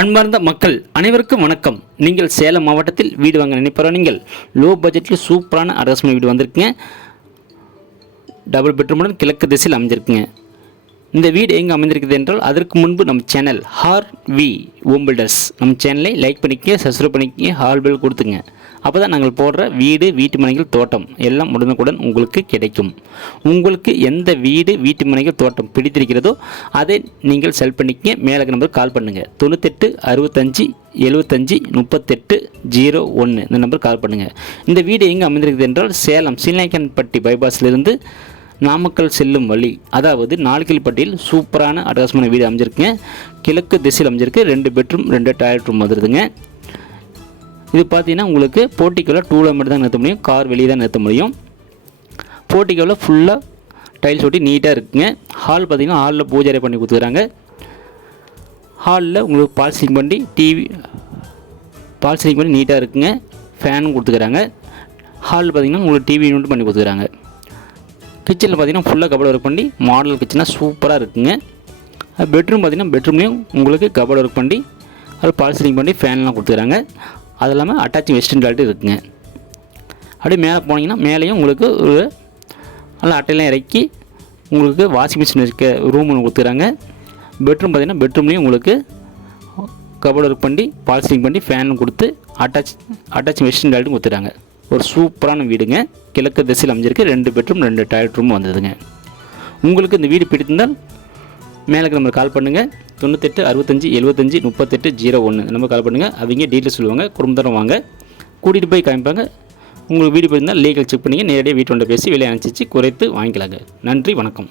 அன்பார்ந்த மக்கள் அனைவருக்கும் வணக்கம். நீங்கள் சேலம் மாவட்டத்தில் வீடு வாங்க நினைப்பற நீங்கள் லோ பட்ஜெட்டில் சூப்பரான அரசு வீடு வந்திருக்குங்க. டபுள் பெட்ரூமுடன் கிழக்கு திசையில் அமைஞ்சிருக்குங்க. இந்த வீடு எங்கே அமைந்திருக்குது என்றால் அதற்கு முன்பு நம்ம சேனல் ஹார்வி ஹோம் பில்டர்ஸ் நம்ம சேனலை லைக் பண்ணிக்க, சப்ஸ்கிரைப் பண்ணிக்க, ஹால் பில் கொடுத்துங்க. அப்போ தான் நாங்கள் போடுற வீடு, வீட்டு மனைகள், தோட்டம் எல்லாம் உடனுக்குடன் உங்களுக்கு கிடைக்கும். உங்களுக்கு எந்த வீடு, வீட்டு மனைகள், தோட்டம் பிடித்திருக்கிறதோ அதை நீங்கள் செல் பண்ணிக்க. மேலே நம்பருக்கு கால் பண்ணுங்கள். 98 65 75 38 01 இந்த நம்பருக்கு கால் பண்ணுங்கள். இந்த வீடு எங்கே அமைந்திருக்குது என்றால் சேலம் சீலநாயக்கன்பட்டி பைபாஸிலிருந்து நாமக்கல் செல்லும் வழி, அதாவது நாலுக்கில்பட்டியில் சூப்பரான அட்டகாசமான வீடு அமைஞ்சிருக்குங்க. கிழக்கு திசையில் அமைஞ்சிருக்கு. 2 பெட்ரூம் 2 டாய்லெட் ரூம் வந்துடுதுங்க. இது பார்த்தீங்கன்னா உங்களுக்கு போர்ட்டிக்கோவில் 2 வீலர் மட்டும் தான் நிறுத்த முடியும், கார் வெளியே தான் நிறுத்த முடியும். போர்ட்டிக்கோவில் ஃபுல்லாக டைல்ஸ் ஒட்டி நீட்டாக இருக்குங்க. ஹால் பார்த்தீங்கன்னா ஹாலில் பூஜை அறை பண்ணி கொடுத்துக்கிறாங்க. ஹாலில் உங்களுக்கு பால் சீலிங் பண்ணி நீட்டாக இருக்குங்க. ஃபேனும் கொடுத்துக்கிறாங்க. ஹாலில் பார்த்தீங்கன்னா உங்களுக்கு டிவி யூனிட் பண்ணி கொடுத்துக்கிறாங்க. கிச்சனில் பார்த்தீங்கன்னா ஃபுல்லாக கபோர்ட் ஒர்க் பண்ணி மாடல் கிச்சனாக சூப்பராக இருக்குங்க. பெட்ரூம் பார்த்தீங்கன்னா பெட்ரூம்லேயும் உங்களுக்கு கபோர்ட் ஒர்க் பண்ணி அது பால் சீலிங் பண்ணி ஃபேன்லாம் கொடுத்துக்கிறாங்க. அது இல்லாமல் அட்டாச் வெஸ்டர்ன் டாய்லெட் இருக்குங்க. அப்படியே மேலே போனீங்கன்னா மேலேயும் உங்களுக்கு ஒரு நல்லா அட்டையெல்லாம் இறக்கி உங்களுக்கு வாஷிங் மிஷின் இருக்க ரூம் ஒன்று கொடுத்துக்கிறாங்க. பெட்ரூம் பார்த்தீங்கன்னா பெட்ரூம்லேயும் உங்களுக்கு கபோர்ட் ஒர்க் பண்ணி பால் சீலிங் பண்ணி ஃபேன் கொடுத்து அட்டாச் வெஸ்டர்ன் டாய்லெட்டும் கொடுத்துறாங்க. ஒரு சூப்பரான வீடுங்க. கிழக்கு திசையில் அமைஞ்சிருக்கு. 2 பெட்ரூம் 2 டாய்லெட் ரூம் வந்ததுங்க. உங்களுக்கு இந்த வீடு பிடித்திருந்தால் மேலே நம்பருக்கு கால் பண்ணுங்கள். 98 65 75 38 01 நம்ம கால் பண்ணுங்கள். அவங்க டீட்டெயில்ஸ் சொல்லுவாங்க. குடும்பத்தரம் வாங்க, கூட்டிகிட்டு போய் காமிப்பாங்க. உங்களுக்கு வீடு போயிருந்தால் லீகல் செக் பண்ணிங்க. நேரடியாக வீட்டு பேசி விலை அனுப்பிச்சு குறைத்து வாங்கிக்கலாங்க. நன்றி, வணக்கம்.